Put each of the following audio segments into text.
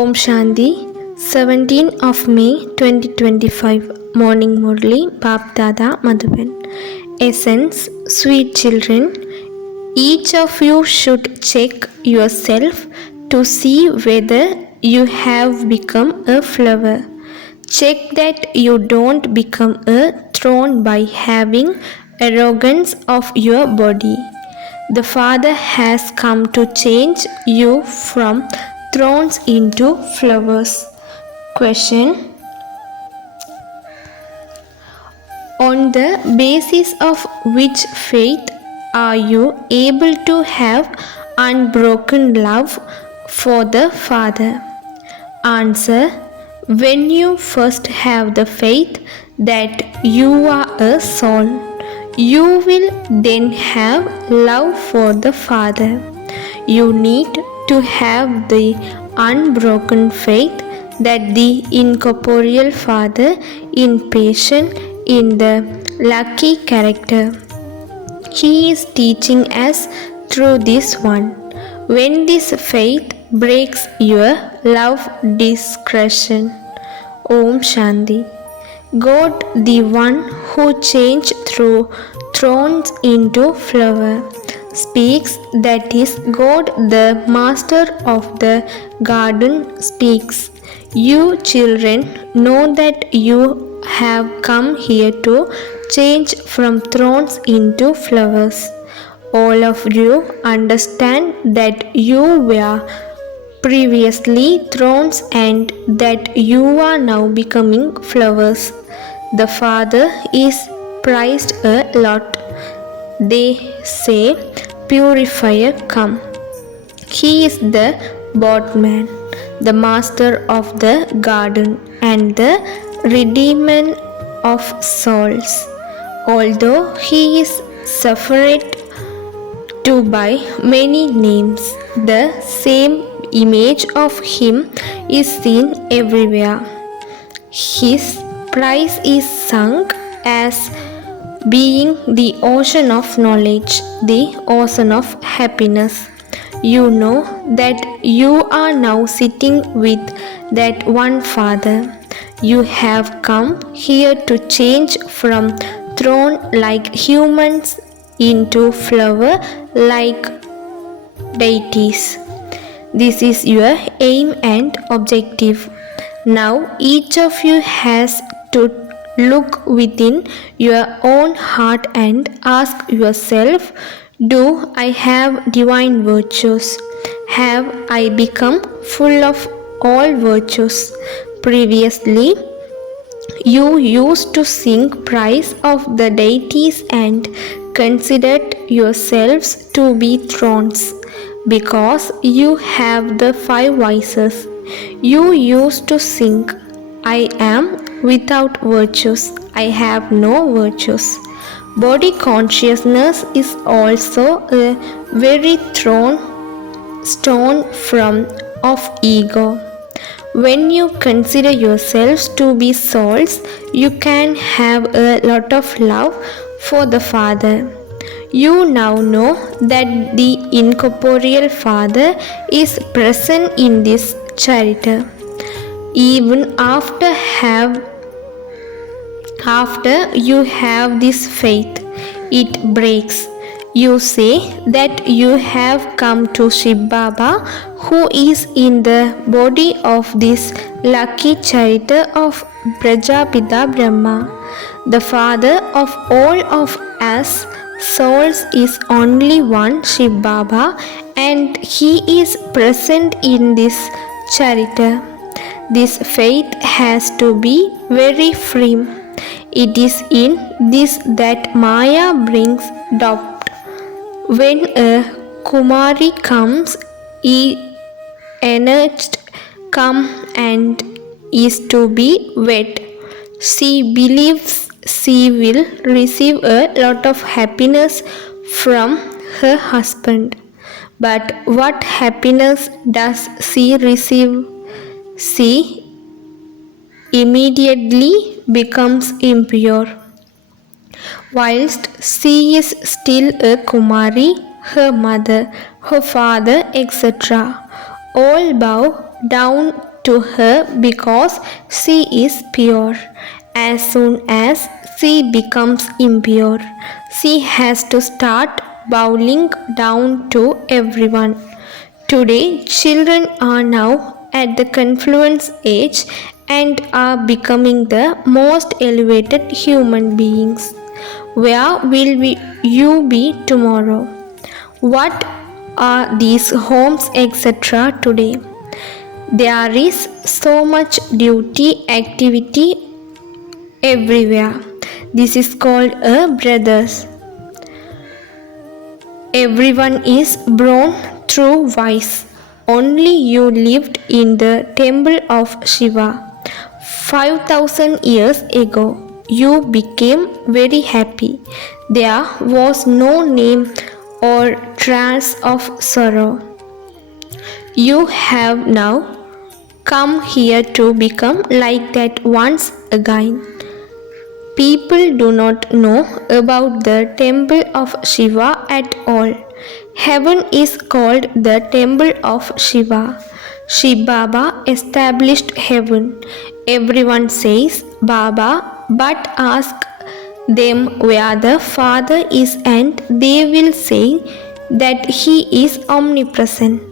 Om Shanti, 17 of May 2025, Morning Murli, Bap Dada Madhuban. Essence, sweet children, each of you should check yourself to see whether you have become a flower. Check that you don't become a thorn by having arrogance of your body. The Father has come to change you from thorns into flowers. Question: on the basis of which faith are you able to have unbroken love for the Father? Answer: when you first have the faith that you are a soul, you will then have love for the Father. You need to have the unbroken faith that the incorporeal Father is patient in the lucky character. He is teaching us through this one. When this faith breaks your love discretion. Om Shanti. God, the one who changed through thorns into flower, speaks. That is God, the master of the garden, speaks. You children know that you have come here to change from thorns into flowers. All of you understand that you were previously thorns and that you are now becoming flowers. The Father is prized a lot. They say, purifier, come. He is the boatman, the master of the garden, and the redeemer of souls. Although he is suffered to by many names, the same image of him is seen everywhere. His price is sung as being the ocean of knowledge, the ocean of happiness. You know that you are now sitting with that one Father. You have come here to change from throne like humans into flower like deities. This is your aim and objective. Now each of you has to look within your own heart and ask yourself, do I have divine virtues? Have I become full of all virtues? Previously, you used to sing praise of the deities and considered yourselves to be thrones. Because you have the 5 vices, you used to sing, I am without virtues, I have no virtues. Body consciousness is also a very stone from of ego. When you consider yourselves to be souls, you can have a lot of love for the Father. You now know that the incorporeal Father is present in this charity. Even after you have this faith, it breaks. You say that you have come to Shiv Baba, who is in the body of this lucky charity of Prajapita Brahma. The Father of all of us souls is only one Shiv Baba, and he is present in this charity. This faith has to be very firm. It is in this that Maya brings doubt. When a Kumari comes, enraged, come and is to be wed. She believes she will receive a lot of happiness from her husband. But what happiness does she receive? She immediately becomes impure. Whilst she is still a Kumari, her mother, her father, etc., all bow down to her because she is pure. As soon as she becomes impure, she has to start bowing down to everyone. Today, children are now at the confluence age and are becoming the most elevated human beings. Where will you be tomorrow? What are these homes, etc. today? There is so much duty activity everywhere. This is called a brothers. Everyone is born through vice. Only you lived in the temple of Shiva. 5,000 years ago, you became very happy. There was no name or trace of sorrow. You have now come here to become like that once again. People do not know about the temple of Shiva at all. Heaven is called the temple of Shiva. Shiv Baba established heaven. Everyone says Baba, but ask them where the Father is and they will say that He is omnipresent.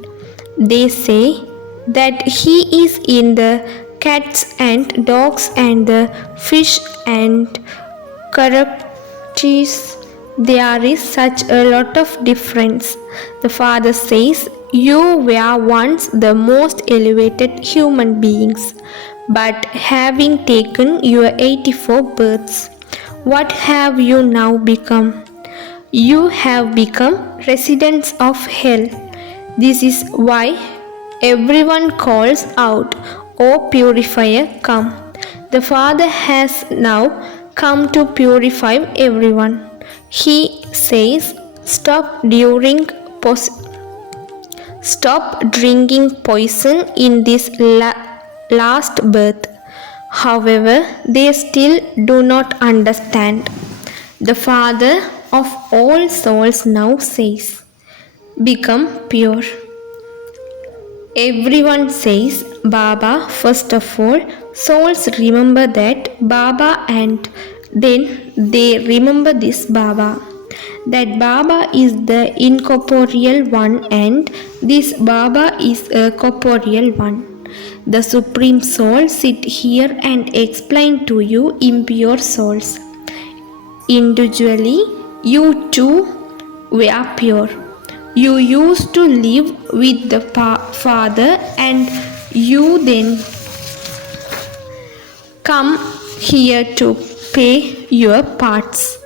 They say that He is in the cats and dogs and the fish and corruptees. There is such a lot of difference. The Father says, you were once the most elevated human beings, but having taken your 84 births, what have you now become? You have become residents of hell. This is why everyone calls out, O purifier, come. The Father has now come to purify everyone. He says, stop drinking poison in this last birth. However, they still do not understand. The Father of all souls now says, become pure. Everyone says Baba first of all. Souls remember that Baba and then they remember this Baba. That Baba is the incorporeal one and this Baba is a corporeal one. The Supreme Soul sit here and explain to you impure souls. Individually, you too were pure. You used to live with the Father and you then come here to play your parts.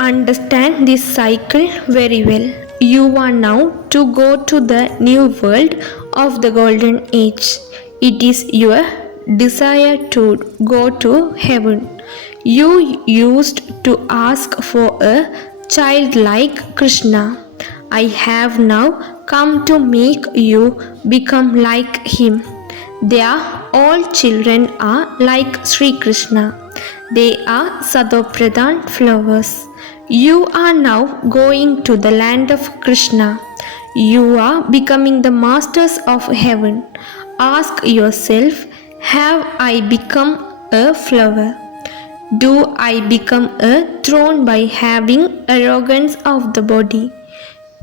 Understand this cycle very well. You are now to go to the new world of the golden age. It is your desire to go to heaven. You used to ask for a child like Krishna. I have now come to make you become like him. There, all children are like Sri Krishna. They are Sadopradhan flowers. You are now going to the land of Krishna. You are becoming the masters of heaven. Ask yourself, have I become a flower? Do I become a throne by having arrogance of the body?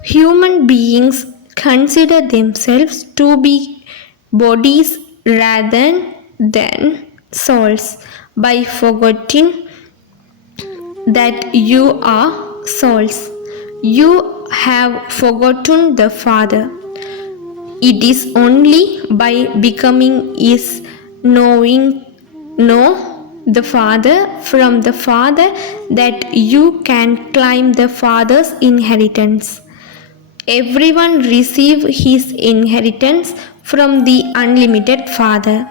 Human beings consider themselves to be bodies rather than souls by forgetting that you are souls. You have forgotten the Father. It is only by becoming is know the Father from the Father that you can claim the Father's inheritance. Everyone receives his inheritance from the unlimited Father.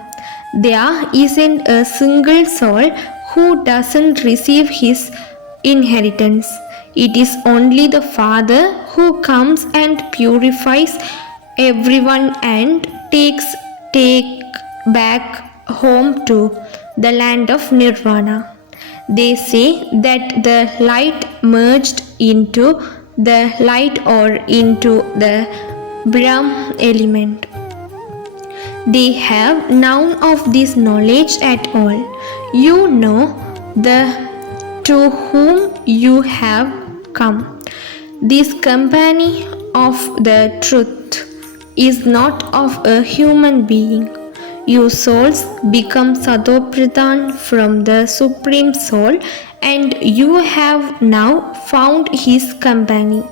There isn't a single soul who doesn't receive his inheritance. It is only the Father who comes and purifies everyone and take back home to the land of Nirvana. They say that the light merged into the light or into the Brahm element. They have none of this knowledge at all. You know the to whom you have come. This company of the truth is not of a human being. You souls become Sadopradhan from the Supreme Soul, and you have now found his company.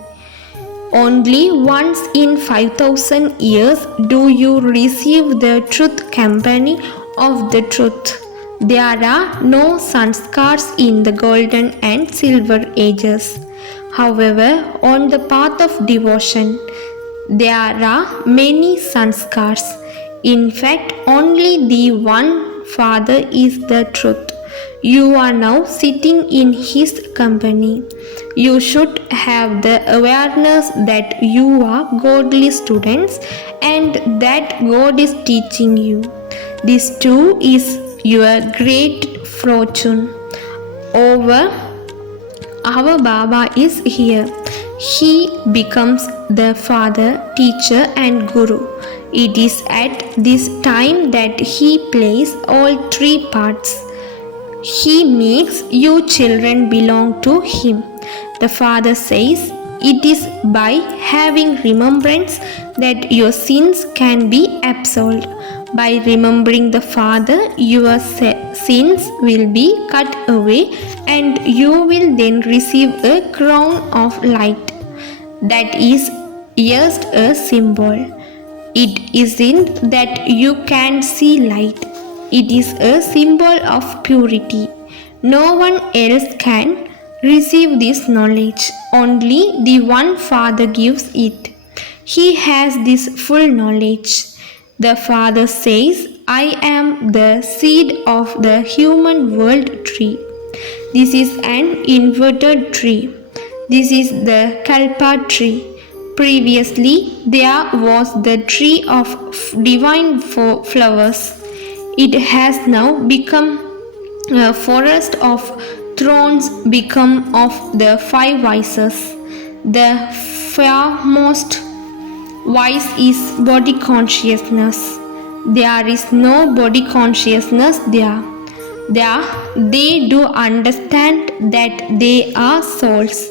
Only once in 5,000 years do you receive the truth company of the truth. There are no sanskars in the golden and silver ages. However, on the path of devotion, there are many sanskars. In fact, only the one Father is the truth. You are now sitting in his company. You should have the awareness that you are godly students and that God is teaching you. This too is your great fortune. Over our Baba is here. He becomes the father, teacher, and guru. It is at this time that he plays all three parts. He makes you children belong to him. The Father says, it is by having remembrance that your sins can be absolved. By remembering the Father, your sins will be cut away and you will then receive a crown of light. That is just a symbol. It isn't that you can see light. It is a symbol of purity. No one else can receive this knowledge. Only the one Father gives it. He has this full knowledge. The Father says, I am the seed of the human world tree. This is an inverted tree. This is the Kalpa tree. Previously, there was the tree of divine flowers. It has now become a forest of thorns, become of the five vices. The foremost vice is body consciousness. There is no body consciousness there. They do understand that they are souls,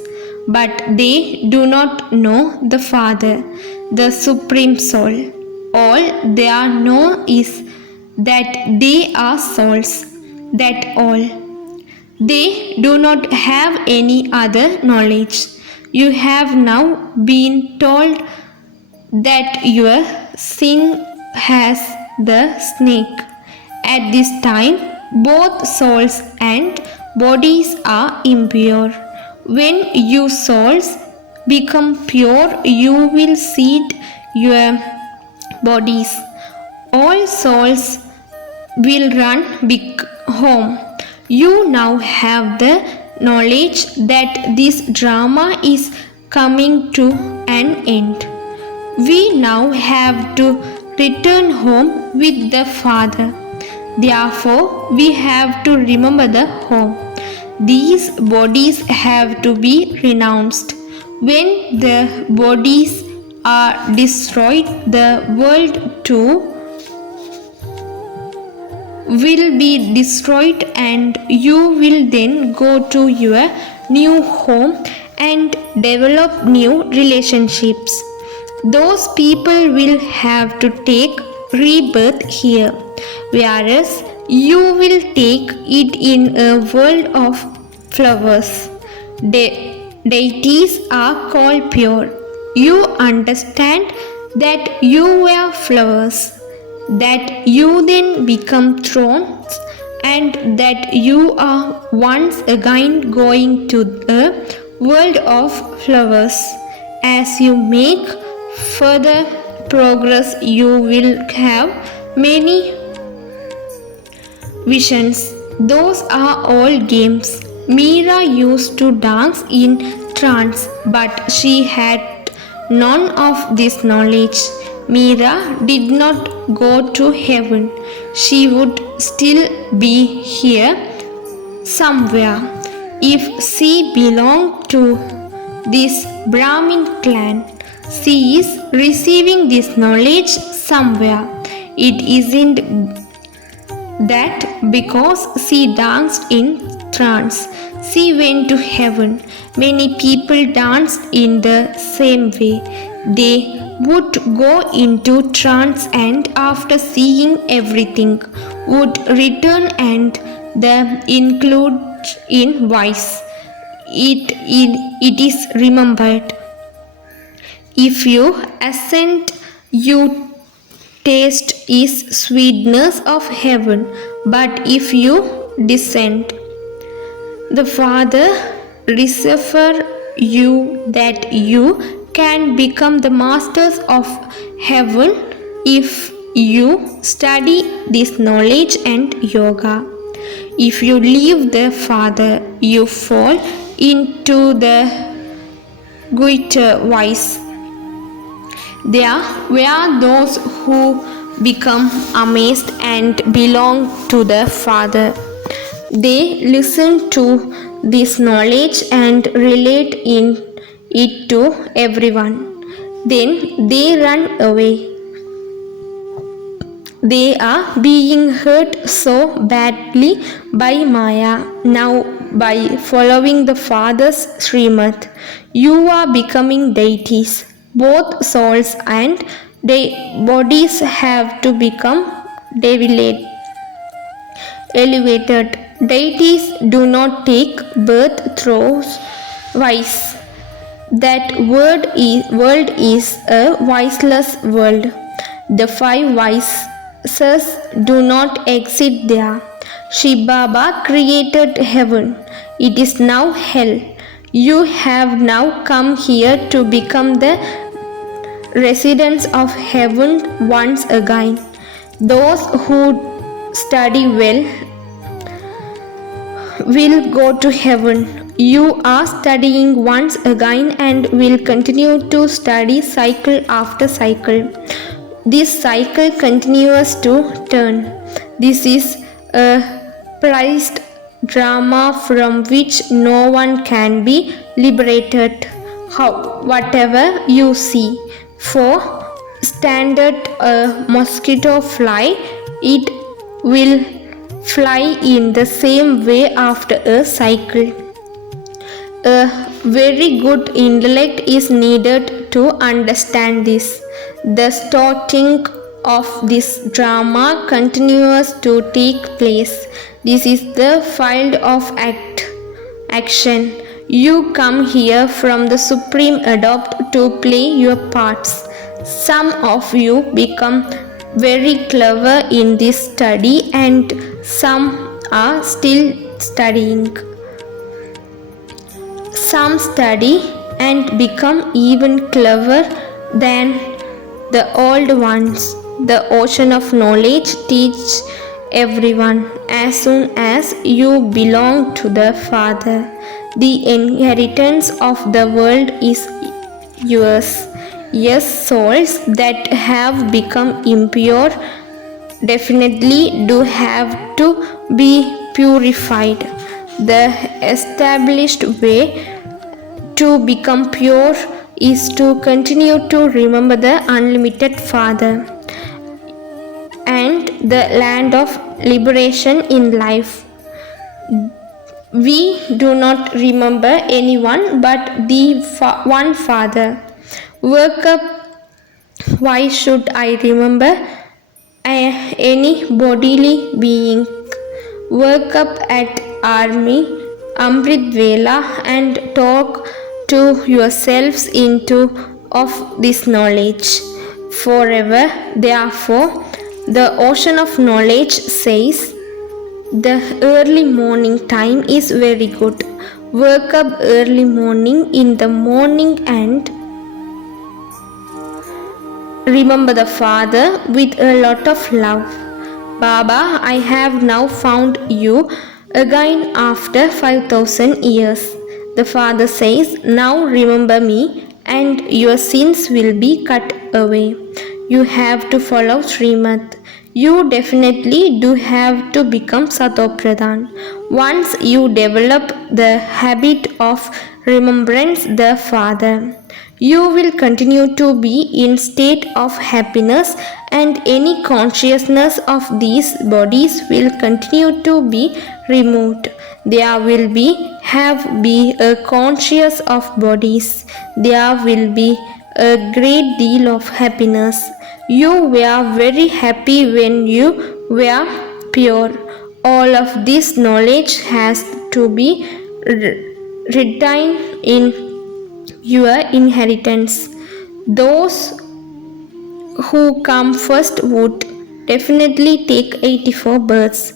but they do not know the Father, the Supreme Soul. All they know is that they are souls, that all. They do not have any other knowledge. You have now been told that your sin has the snake. At this time, both souls and bodies are impure. When you souls become pure, you will seed your bodies. All souls will run big home. You now have the knowledge that this drama is coming to an end. We now have to return home with the Father. Therefore, we have to remember the home. These bodies have to be renounced. When the bodies are destroyed, the world too will be destroyed and you will then go to your new home and develop new relationships. Those people will have to take rebirth here, whereas you will take it in a world of flowers. Deities are called pure. You understand that you were flowers, that you then become thorns, and that you are once again going to a world of flowers. As you make further progress, you will have many visions. Those are all games. Meera used to dance in trance, but she had none of this knowledge. Meera did not go to heaven. She would still be here somewhere. If she belonged to this Brahmin clan, She is receiving this knowledge somewhere. It isn't that because she danced in trance, she went to heaven. Many people danced in the same way. They would go into trance and after seeing everything would return and the include in voice. It is remembered. If you ascend, you taste is sweetness of heaven, but if you descend, the Father reserve you that you can become the masters of heaven if you study this knowledge and yoga. If you leave the Father, you fall into the gutter vice. There were those who become amazed and belong to the Father. They listen to this knowledge and relate in it to everyone. Then they run away. They are being hurt so badly by Maya. Now, by following the Father's Srimad, you are becoming deities. Both souls and bodies have to become elevated. Deities do not take birth through vice. That world is a viceless world. The five vices do not exist there. Shiv Baba created heaven. It is now hell. You have now come here to become the residents of heaven once again. Those who study well will go to heaven. You are studying once again and will continue to study cycle after cycle. This cycle continues to turn. This is a prized drama from which no one can be liberated. Whatever you see, for standard a mosquito fly, it will fly in the same way after a cycle. A very good intellect is needed to understand this. The starting of this drama continues to take place. This is the field of action. You come here from the Supreme Adopt to play your parts. Some of you become very clever in this study and some are still studying. Some study and become even clever than the old ones. The ocean of knowledge teaches everyone. As soon as you belong to the Father, the inheritance of the world is yours. Yes, souls that have become impure definitely do have to be purified. The established way to become pure is to continue to remember the unlimited Father and the land of liberation in life. We do not remember anyone but the one Father. Work up. Why should I remember any bodily being? Work up at army, Amrit Vela, and talk to yourselves into of this knowledge forever. Therefore, the ocean of knowledge says, the early morning time is very good. Wake up early morning in the morning and remember the Father with a lot of love. Baba, I have now found you again after 5,000 years. The Father says, now remember me and your sins will be cut away. You have to follow Srimad. You definitely do have to become Satopradhan. Once you develop the habit of remembrance the Father, You will continue to be in state of happiness, and any consciousness of these bodies will continue to be removed. There will be a conscious of bodies. There will be a great deal of happiness. You were very happy when you were pure. All of this knowledge has to be retained in your inheritance. Those who come first would definitely take 84 births.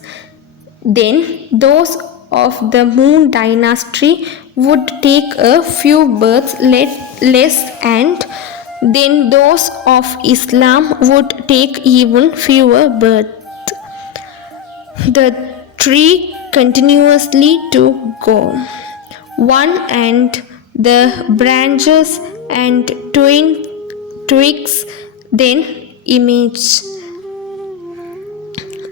Then those of the Moon dynasty would take a few births less, and then those of Islam would take even fewer births. The tree continuously to go. One and the branches and twigs then emerge.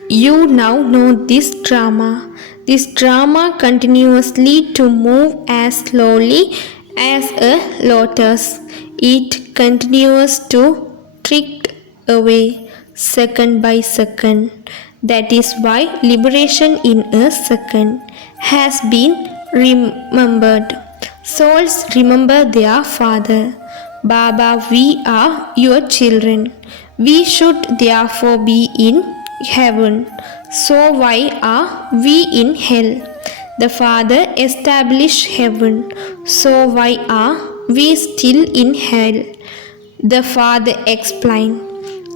You now know this drama. This drama continuously to move as slowly as a lotus. It continues to drift away second by second. That is why liberation in a second has been remembered. Souls remember their father. Baba, we are your children. We should therefore be in heaven. So why are we in hell? The Father established heaven. So why are we still in hell? The Father explained,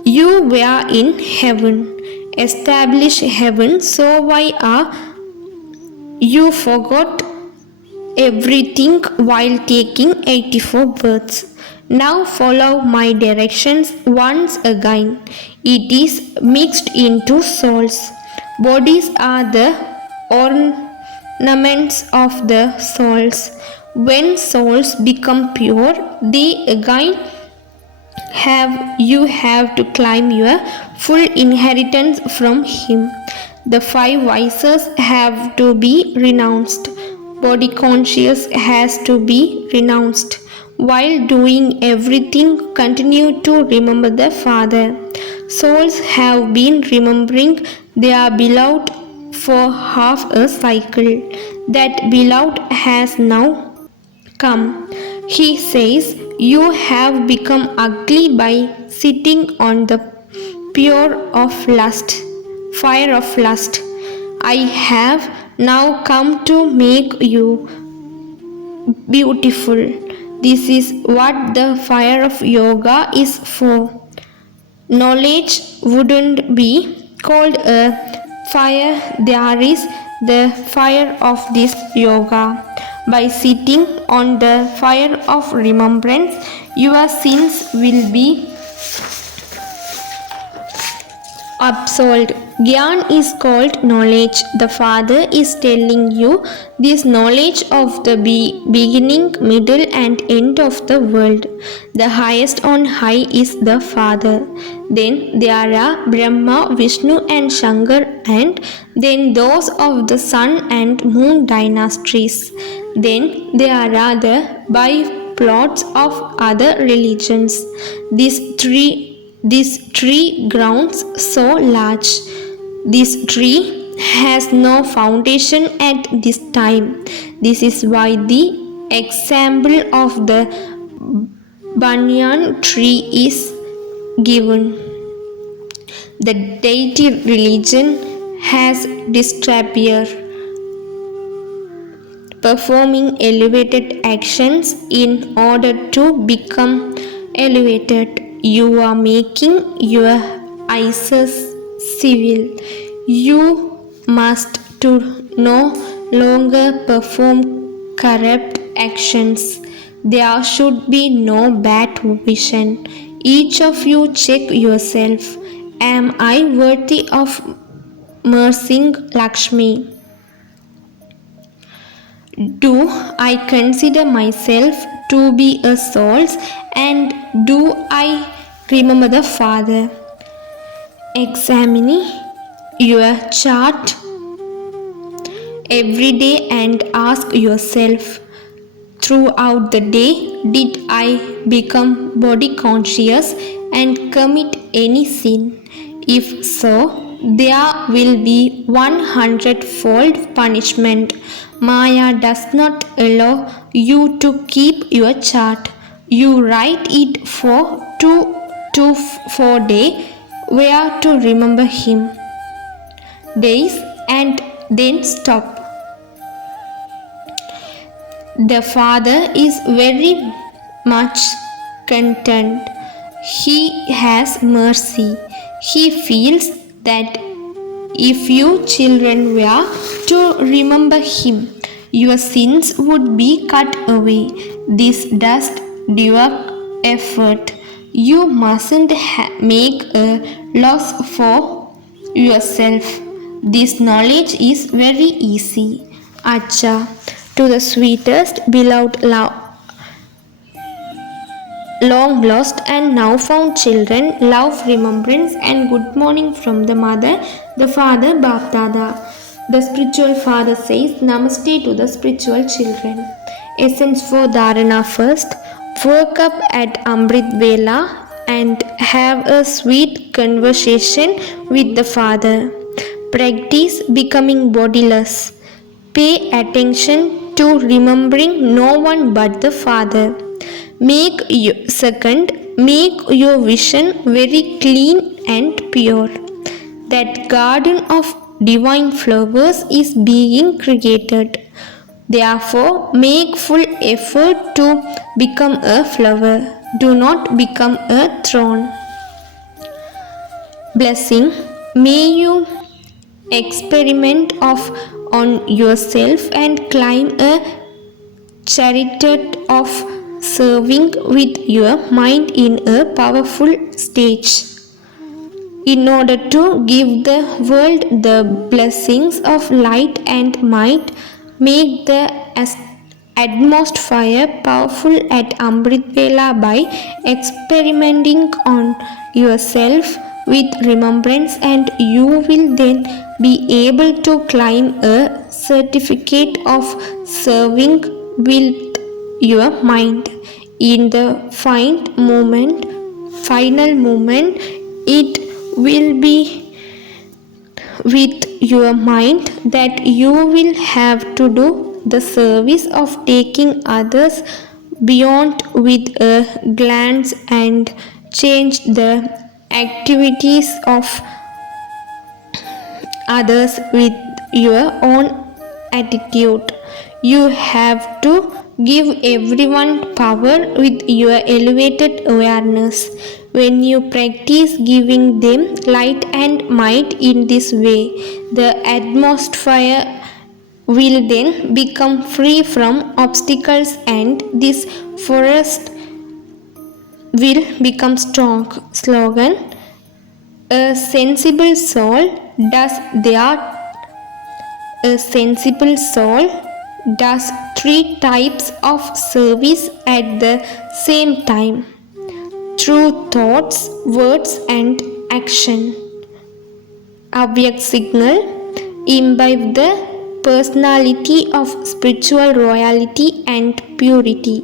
you were in heaven, established heaven. So why are you forgot everything while taking 84 births? Now follow my directions once again. It is mixed into souls. Bodies are the ornaments of the souls. When souls become pure, they again have to claim your full inheritance from him. The 5 vices have to be renounced. Body conscious has to be renounced. While doing everything, continue to remember the Father. Souls have been remembering their beloved for half a cycle. That beloved has now come. He says, you have become ugly by sitting on the fire of lust. I have now come to make you beautiful. This is what the fire of yoga is for. Knowledge wouldn't be called a fire. There is the fire of this yoga. By sitting on the fire of remembrance, your sins will be absolved. Gyan is called knowledge. The Father is telling you this knowledge of the beginning, middle, and end of the world. The highest on high is the Father. Then there are Brahma, Vishnu, and Shankar, and then those of the Sun and Moon dynasties. Then there are the byplots of other religions. These tree grounds so large. This tree has no foundation at this time. This is why the example of the banyan tree is given. The deity religion has disappeared. Performing elevated actions in order to become elevated. You are making your ISIS civil. You must to no longer perform corrupt actions. There should be no bad vision. Each of you check yourself. Am I worthy of mercing Lakshmi? Do I consider myself to be a soul, and do I remember the Father? Examine your chart every day and ask yourself, throughout the day did I become body conscious and commit any sin? If so, there will be 100-fold punishment. Maya does not allow you to keep your chart. You write it for 2 to 4 days where to remember him. Days and then stop. The father is very much content. He has mercy. He feels that if you children were to remember him, your sins would be cut away. This does your effort. You mustn't make a loss for yourself. This knowledge is very easy. Acha, to the sweetest, beloved, long lost and now found children, love, remembrance and good morning from the mother, the father, Bap Dada. The spiritual father says Namaste to the spiritual children. Essence for Dharana. First, wake up at Amrit Vela and have a sweet conversation with the father. Practice becoming bodiless. Pay attention to remembering no one but the father. Make your vision very clean and pure. That garden of divine flowers is being created. Therefore, make full effort to become a flower. Do not become a thorn. Blessing. May you experiment on yourself and climb a chariot of serving with your mind in a powerful stage. In order to give the world the blessings of light and might, make the atmosphere powerful at Amrit Vela by experimenting on yourself with remembrance, and you will then be able to claim a certificate of serving with your mind. In the final moment, it will be with your mind that you will have to do the service of taking others beyond with a glance and change the activities of others with your own attitude. You have to give everyone power with your elevated awareness. When you practice giving them light and might in this way, the atmosphere will then become free from obstacles and this forest will become strong. Slogan: A sensible soul does 3 types of service at the same time: through thoughts, words and action. Avyak signal: imbibe the personality of spiritual royalty and purity.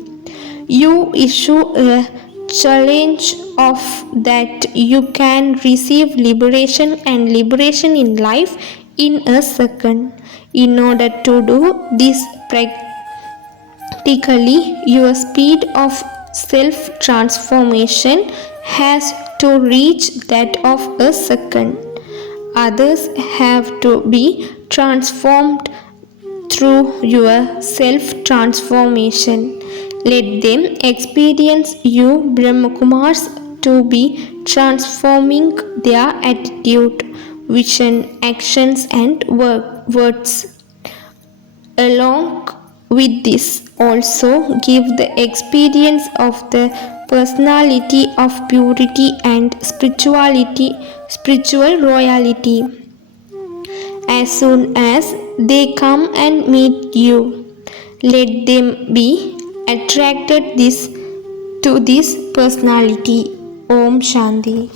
You issue a challenge of that you can receive liberation and liberation in life in a second. In order to do this practically, your speed of self-transformation has to reach that of a second. Others have to be transformed through your self-transformation. Let them experience you, Brahmakumars, to be transforming their attitude, vision, actions and words. Along with this, also give the experience of the personality of purity and spiritual royalty. As soon as they come and meet you, let them be attracted to this personality. Om Shanti.